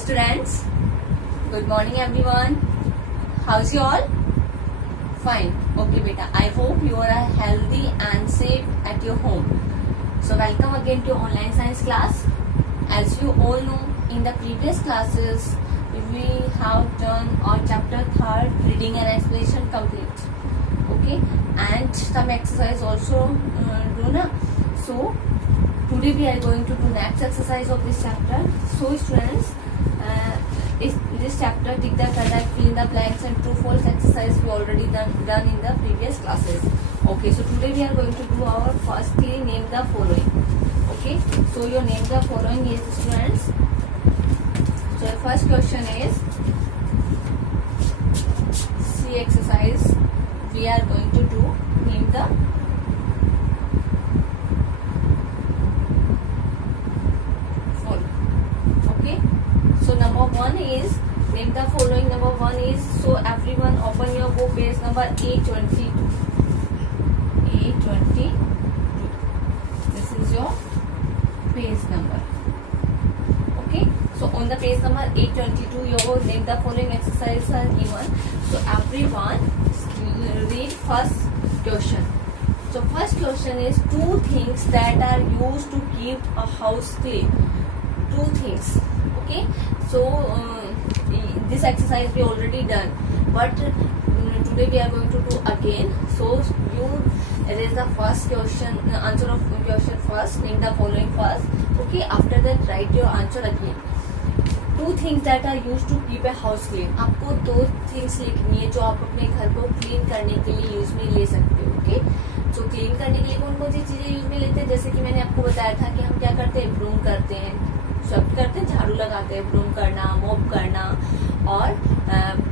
students, good morning everyone. How's you all? Fine. Okay beta, I hope you are healthy and safe at your home. So welcome again to online science class. As you all know, in the previous classes we have done our chapter 3 reading and explanation complete. Okay, and some exercise also do na. So today we are going to do next exercise of this chapter. So students, this chapter tick the correct, fill in the blanks and true false exercise we already done in the previous classes. Okay, so today we are going to do our first theory, name the following. Okay, so your name the following is students. So your first question is C exercise. We are going to do name the following. Okay, so number one is name the following. Number one is, so everyone open your book, page number A22. A22. This is your page number. Okay, so on the page number A22, your name the following exercises are given. So everyone read first question. So first question is two things that are used to keep a house clean. Two things. Okay, so this exercise we already done, but today we are going to do again. So you erase the first question, answer of question first, name the following first. Okay, after that write your answer again. Two things that are used to keep a house clean. आपको दो things लिखनी है जो आप अपने घर को clean करने के लिए यूज में ले सकते हो. ओके, तो क्लीन करने के लिए कौन कौन सी चीजें यूज में लेते हैं, जैसे कि मैंने आपको बताया था कि हम क्या करते हैं, ब्रूम करते हैं, सब करते हैं, झाड़ू लगाते हैं, ब्रूम करना, मॉप करना, और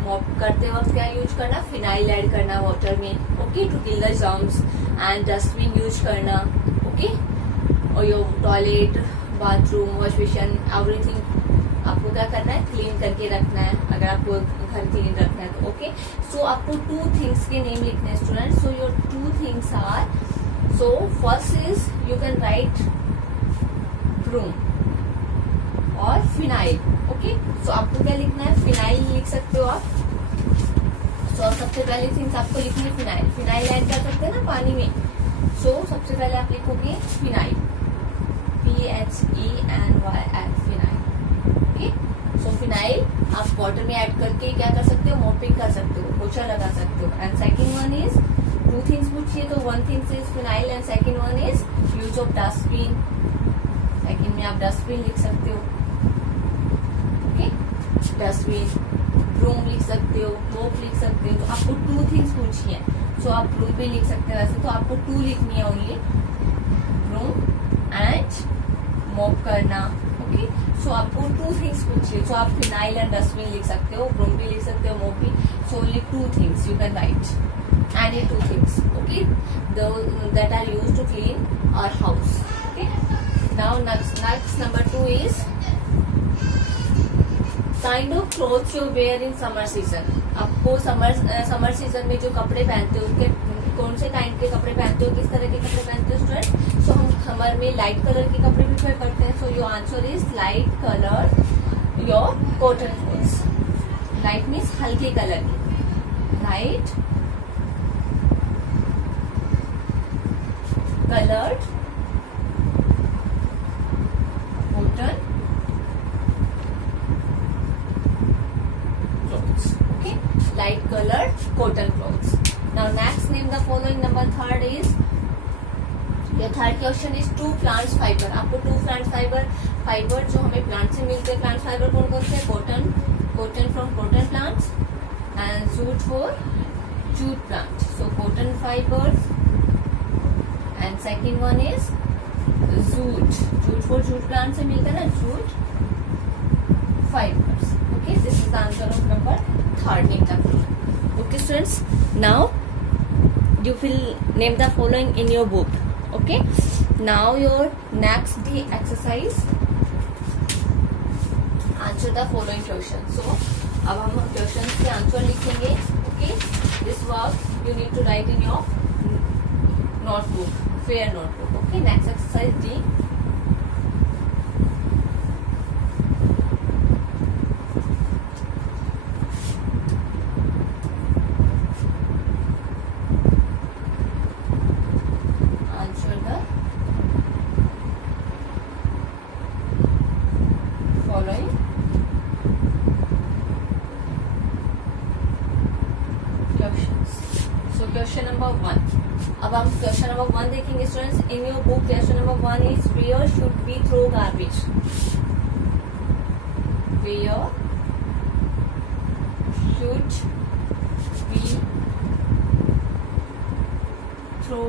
मॉप करते वक्त क्या यूज करना, फिनाइल ऐड करना वाटर में. Okay, to kill the germs, and dustbin use करना. ओके, और your toilet, bathroom, wash basin, everything आपको क्या करना है, क्लीन करके रखना है अगर आपको घर क्लीन रखना है तो. ओके, सो आपको टू थिंग्स के नेम लिखने हैं student. So your two things are, so first is you can write broom और फिनाइल. ओके, सो आपको क्या लिखना है, फिनाइल लिख सकते हो आप. सो सबसे पहले थिंग्स आपको लिखनी है फिनाइल. फिनाइल ऐड कर सकते हैं ना पानी में. सो सबसे पहले आप लिखोगे फिनाइल, PHENYL, फिनाइल. ओके, सो फिनाइल आप वाटर में ऐड करके क्या कर सकते हो, मॉपिंग कर सकते हो, पोछा लगा सकते हो. And second one is, two things पूछिए तो one things is phenyl and second one is use of dustbin. Second में आप डस्टबिन लिख सकते हो. ओके, डस्टबिन, ब्रूम लिख सकते हो, मोप लिख सकते हो. तो आपको टू थिंग्स पूछी है, सो आप ब्रूम भी लिख सकते हो. वैसे तो आपको टू लिखनी है ओनली, ब्रूम एंड मोप करना. ओके, सो आपको टू थिंग्स पूछिए, सो आप फिनाइल एंड डस्टबिन लिख सकते हो, ब्रूम भी लिख सकते हो, मोप भी. So only two things you can write, any two things. Okay, that are used to clean our house. Okay, now next number 2 is kind of clothes you wear in summer season. आपको summer season में जो कपड़े पहनते हो, उसके कौन से काइंड के कपड़े पहनते हो, किस तरह के कपड़े पहनते हो स्टूडेंट. सो हम समर में लाइट कलर के कपड़े प्रेफर करते हैं. So your answer is light colour your cotton clothes. Light means हल्के कलर के, light coloured cotton clothes. Okay, light colored cotton clothes. Now next name the following. Number third is, your third question is two plants fiber. आपको two plant fiber जो हमें प्लांट से मिलते हैं, plant fibre कौन कौन से, cotton from cotton plants and jute for jute plant. So cotton fibres and second one is jute for jute plant से मिलता है ना, jute fibers. Okay, this is the answer of number 3rd. Name the following. Okay students, now you will name the following in your book. Okay, now your next day exercise, answer the following question. So अब हम questions के answer लिखेंगे. Okay, this work you need to write in your notebook, fair notebook. Okay, next exercise D. लिखेंगे students in your book question number 1 is where should we throw garbage, where should we throw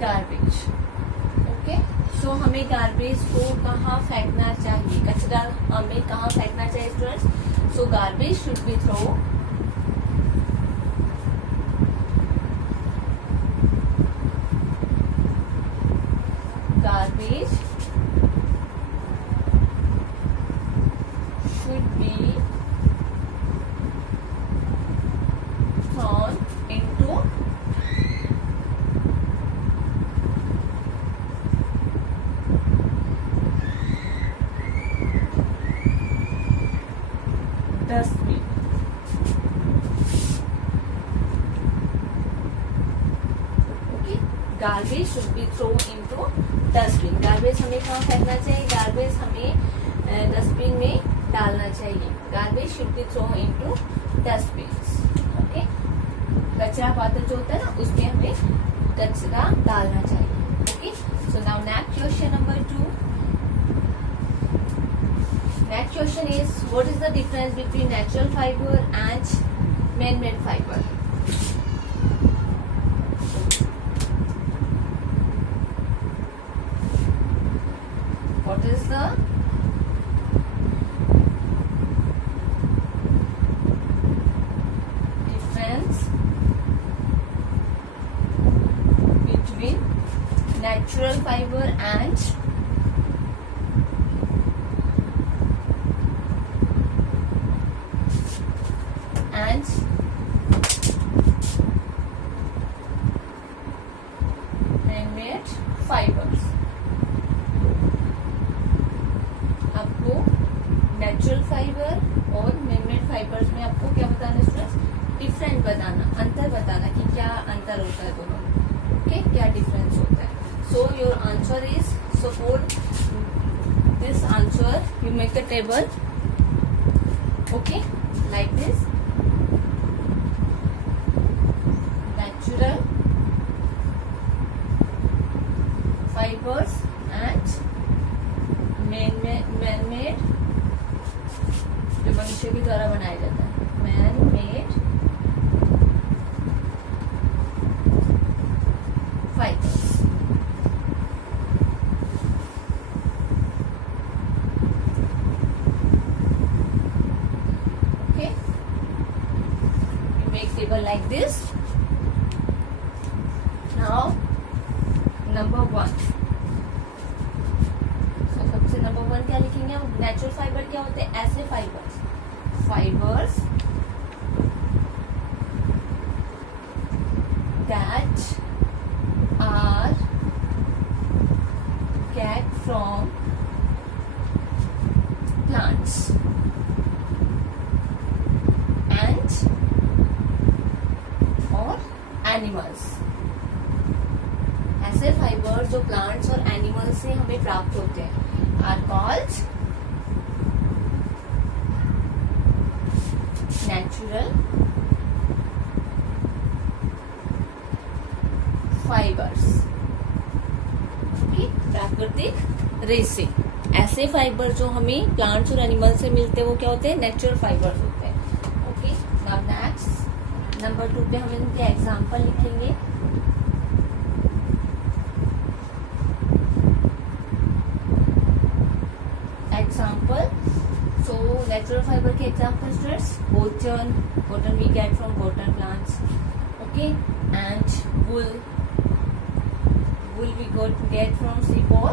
garbage. Okay, so हमें garbage को कहाँ फेंकना चाहिए, कचरा हमें कहाँ फेंकना चाहिए students. So garbage should be throw garbage should be thrown into dustbin। Okay, garbage should be thrown into dustbin. Garbage हमें कहाँ फेंकना चाहिए, गार्बेज हमें डस्टबिन में डालना चाहिए। Garbage should be throw into dustbin. Okay, कचरा पात्र जो होता है ना उसमें हमें कचरा डालना चाहिए। Okay, so now next question number 2। Next question is what is the difference between natural fibre and man made fibre. What is the difference between natural fiber and man-made fibers। आपको नेचुरल फाइबर और manmade fibres में आपको क्या बताना students, different बताना, अंतर बताना कि क्या अंतर होता है दोनों में। ओके, क्या डिफरेंस होता है। So your answer is, so for this answer you make a table. Okay, like this natural fibres and man-made जो मनुष्य के द्वारा बनाया जाता है, man-made fibres. Okay, you make table like this। Now number 1, नंबर 1 क्या लिखेंगे हम। नेचुरल फाइबर क्या होते हैं, ऐसे fibres, fibres that are get from plants and or animals। ऐसे फाइबर्स जो प्लांट्स और एनिमल्स से हमें प्राप्त होते हैं are called natural fibers। प्राकृतिक रेसे। ऐसे फाइबर जो हमें प्लांट्स और एनिमल से मिलते हैं वो क्या होते हैं, नेचुरल फाइबर्स होते हैं। ओके, नाउ नेक्स्ट नंबर 2 पे हम इनके एग्जांपल लिखेंगे। एग्जाम्पल, सो नेचुरल फाइबर के example students, cotton, cotton we get from cotton plants. Okay, and wool, wool we get from sheep or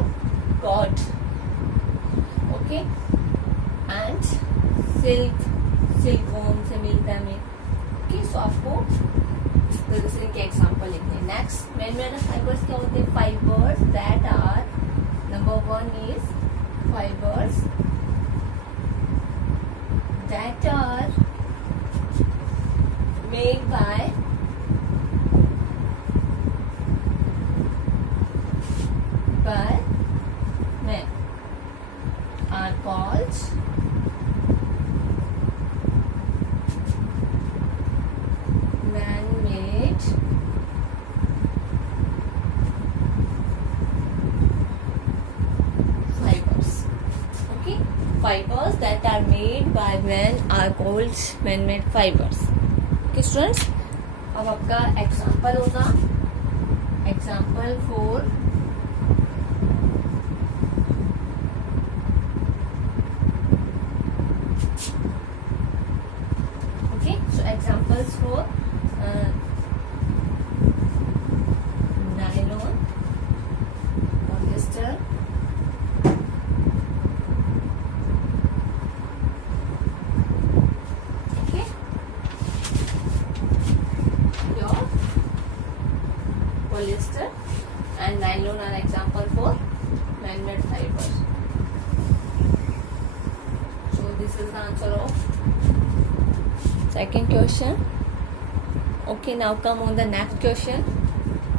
goat। Okay, and silk, silkworm से मिलता है हमें। Okay, so आपको इनके एग्जाम्पल लिखने हैं। नेक्स्ट, मैन-मेड फाइबर्स क्या होते हैं, fibres that are, number 1 is fibers that are made by men are called that are made by men are called man-made fibers. Okay students, अब आपका एग्जाम्पल होगा एग्जाम्पल 4. Okay, so examples for nylon, polyester, okay, pure polyester and nylon are example for man-made fibers. So this is the answer of second question. Okay, now come on the next question.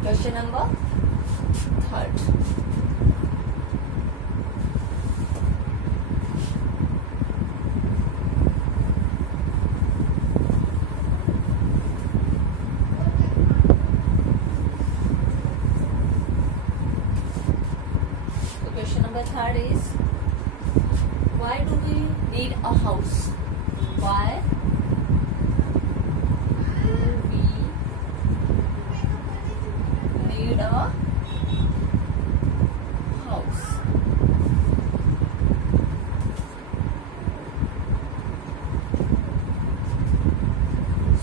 Question number 3rd. So question number 3rd is, why do we need a house? Why need a house?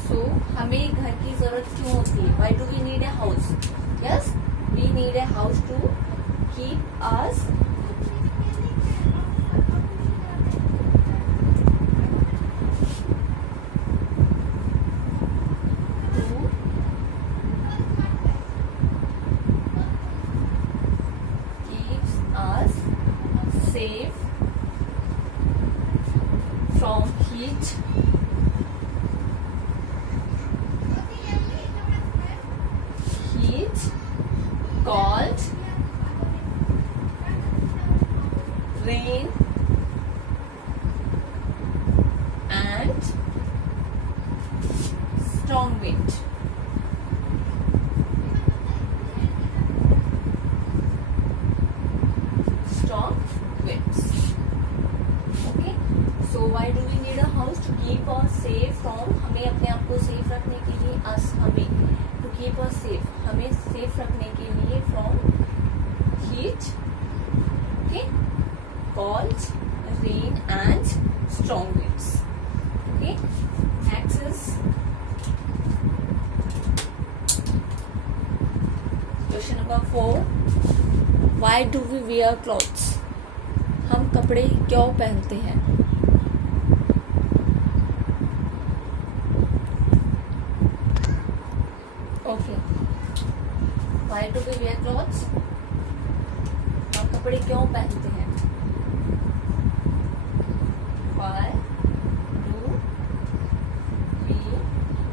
So हमें घर की जरूरत क्यों होती है? Why do we need a house? Yes, we need a house to keep us safe from heat, cold, rain and strong wind. Strong winds. Okay, so why do we need a house? To keep us safe from, हमें अपने आप को सेफ रखने के लिए, हमें to keep us safe, हमें सेफ रखने के लिए from heat, okay, cold, rain and strong winds. Okay, next is question number 4. Why do we wear clothes? हम कपड़े क्यों पहनते हैं? Okay. Why do we wear clothes? हम कपड़े क्यों पहनते हैं? Why do we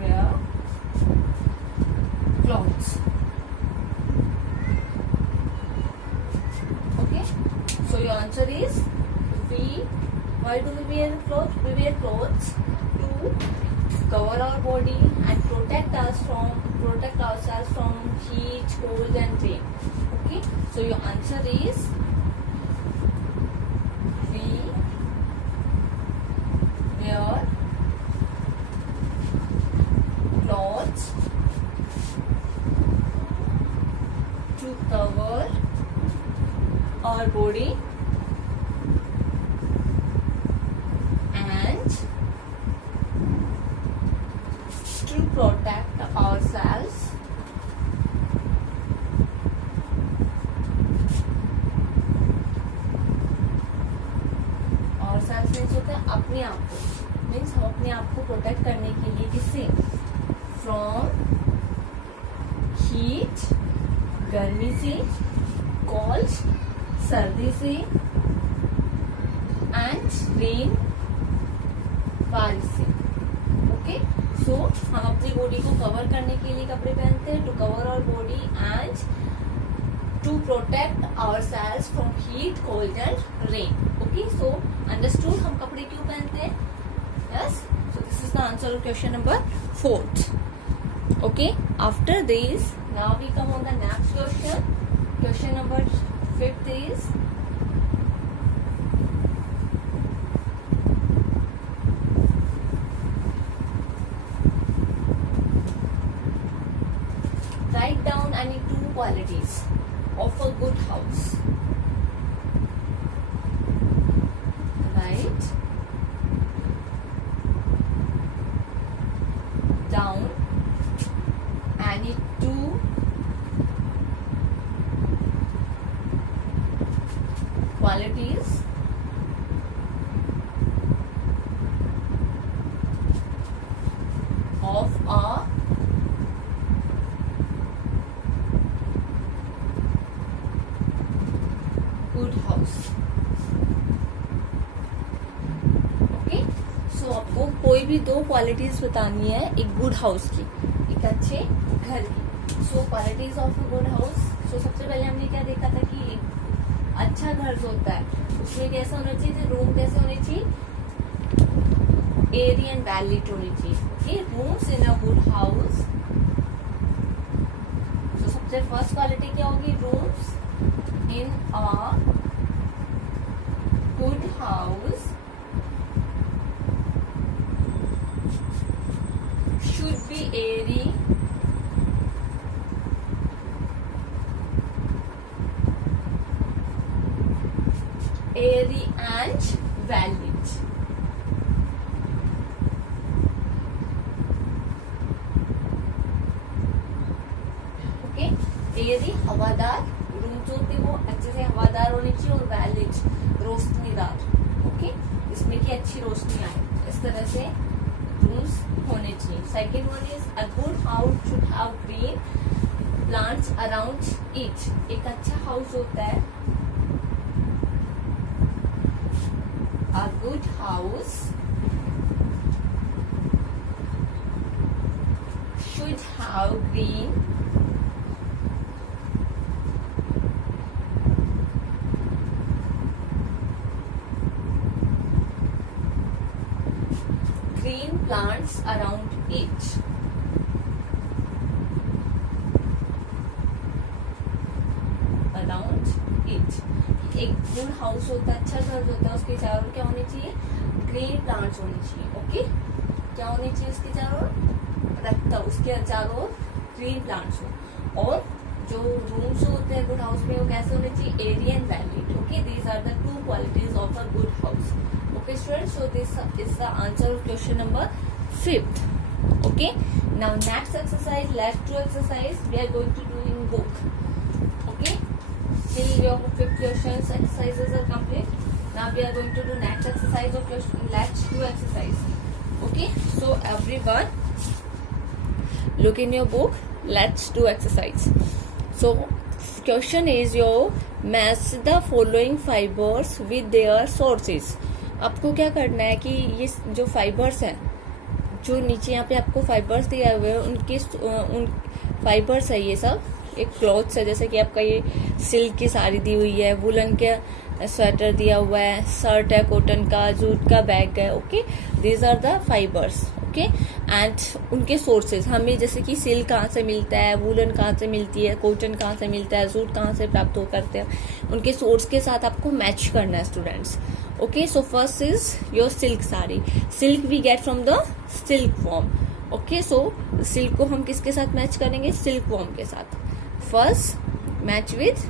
wear clothes? Okay. So your answer is why do we wear clothes? We wear clothes to cover our body and protect ourselves from heat, cold and rain. Okay. So your answer is we wear clothes to cover our body and to protect ourselves means होता है अपने आप को, मीन्स हम अपने आप को प्रोटेक्ट करने के लिए किससे? फ्रॉम हीट गर्मी से, कोल्ड सर्दी से एंड रेन बारिश से. ओके, सो हम अपनी बॉडी को कवर करने के लिए कपड़े पहनते हैं, to cover our body and to protect ourselves from heat, cold and rain. Okay, so understood हम कपड़े क्यों पहनते हैं? Yes, so this is the answer of question number 4. Okay, after this now we come on the next question. Question number 5 is qualities of a good house. Write down any two qualities of a good house. Okay, so आपको कोई भी दो क्वालिटीज बतानी है एक good house की, एक अच्छे घर की. So qualities of a good house. So सबसे पहले हमने क्या देखा था कि एक अच्छा घर जो होता है उसमें कैसा होना चाहिए, रूम कैसे होने चाहिए, एयर एंड वेल lit होनी चाहिए. ओके, रूम्स इन अ गुड हाउस. तो सबसे फर्स्ट क्वालिटी क्या होगी, रूम्स इन अ good house should be airy, and well lit. Okay, Airy हवादार रूम जो होते हैं वो अच्छे से हवादार होनी चाहिए और वेल lit रोशनीदार. ओके, इसमें की अच्छी रोशनी आए, इस तरह से रूम्स होने चाहिए. Second one is a good house should have green plants around it. एक अच्छा हाउस होता है, अ good house should have green plants around it. Around it. एक गुड हाउस होता है, अच्छा घर होता है, उसके चारों क्या होने चाहिए, ग्रीन प्लांट्स होने चाहिए. ओके, क्या होने चाहिए उसके चारों, रखता उसके चारों ग्रीन प्लांट्स हो. और जो रूम्स होते हैं गुड हाउस में वो कैसे होने चाहिए, air and well lit. Okay, these are the two qualities of a good house. Okay students, so this is the answer of question number 5th. Okay, now next exercise, let's do exercise we are going to do in book. Okay, till your 5th questions exercises are complete. Now we are going to do next exercise of question. Let's do exercise. Okay, so everyone look in your book, let's do exercise. So question is your match the following fibers with their sources. आपको क्या करना है कि ये जो फाइबर्स हैं, जो नीचे यहाँ पे आपको फाइबर्स दिए हुए हैं, उन फाइबर्स है, ये सब एक क्लॉथ्स है, जैसे कि आपका ये सिल्क की साड़ी दी हुई है, वुलन के स्वेटर दिया हुआ है, शर्ट है कॉटन का, जूट का बैग है. Okay, these are the fibres. Okay, and उनके सोर्सेज हमें, जैसे कि सिल्क कहाँ से मिलता है, वुलन कहाँ से मिलती है, कॉटन कहाँ से मिलता है, जूट कहाँ से प्राप्त हो करते हैं, उनके सोर्स के साथ आपको मैच करना है students. Okay, so first is your silk sari. Silk we get from the silkworm. Okay, so silk को हम किसके साथ मैच करेंगे, silkworm के साथ. First match with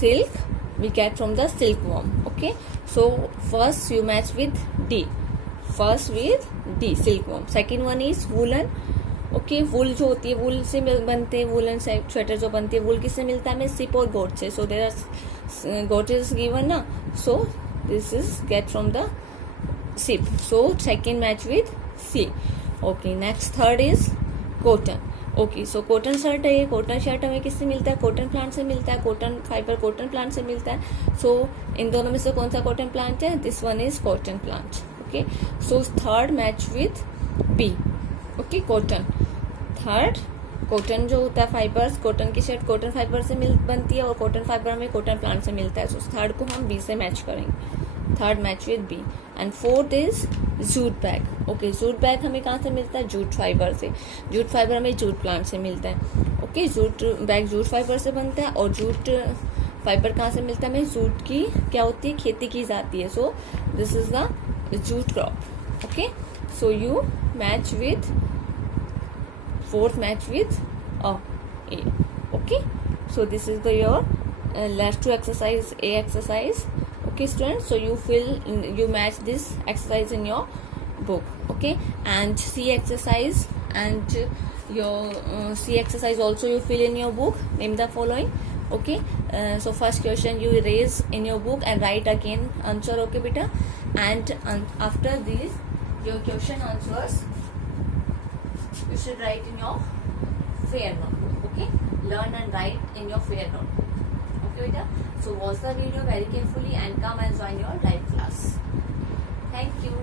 silk we get from the silkworm. Okay, so first you match with D. First with D, silkworm. Second one is woolen. Okay, wool जो होती है, वुल से बनते हैं वुलन स्वेटर जो बनती है, वुल किससे मिलता है हमें, सिप और गोट से. So there are goat is given ना, so this is get from the sheep. So second match with C. Okay, next third is cotton. Okay, so cotton shirt है, ये कॉटन शर्ट हमें किससे मिलता है, कॉटन प्लांट से मिलता है, कॉटन फाइबर कॉटन प्लांट से मिलता है. सो इन दोनों में से कौन सा कॉटन प्लांट है, this one is cotton plant. Okay, so third match with B. Okay, cotton. Third, cotton जो होता है फाइबर्स, कॉटन की शर्ट कॉटन फाइबर से बनती है और कॉटन फाइबर हमें कॉटन प्लांट से मिलता है. सो थर्ड को हम बी से मैच करेंगे. Third match with B. And fourth is jute bag. Okay, jute bag हमें कहाँ से मिलता है, जूट फाइबर से. जूट फाइबर हमें जूट प्लांट से मिलता है. Okay, jute bag jute fibre से बनता है और जूट फाइबर कहाँ से मिलता है हमें, जूट की क्या होती है, खेती की जाती है. सो this is the jute crop. Okay, so you match with fourth match with A. Okay, so this is the your last two exercise, A exercise. Okay students, so you match this exercise in your book. Okay, and C exercise, and your C exercise also you fill in your book. Name the following. Okay, so first question you erase in your book and write again answer. Okay beta, and after this your question answers you should write in your fair notebook. Okay, learn and write in your fair notebook. Okay beta, so watch the video very carefully and come and join your live class. Thank you.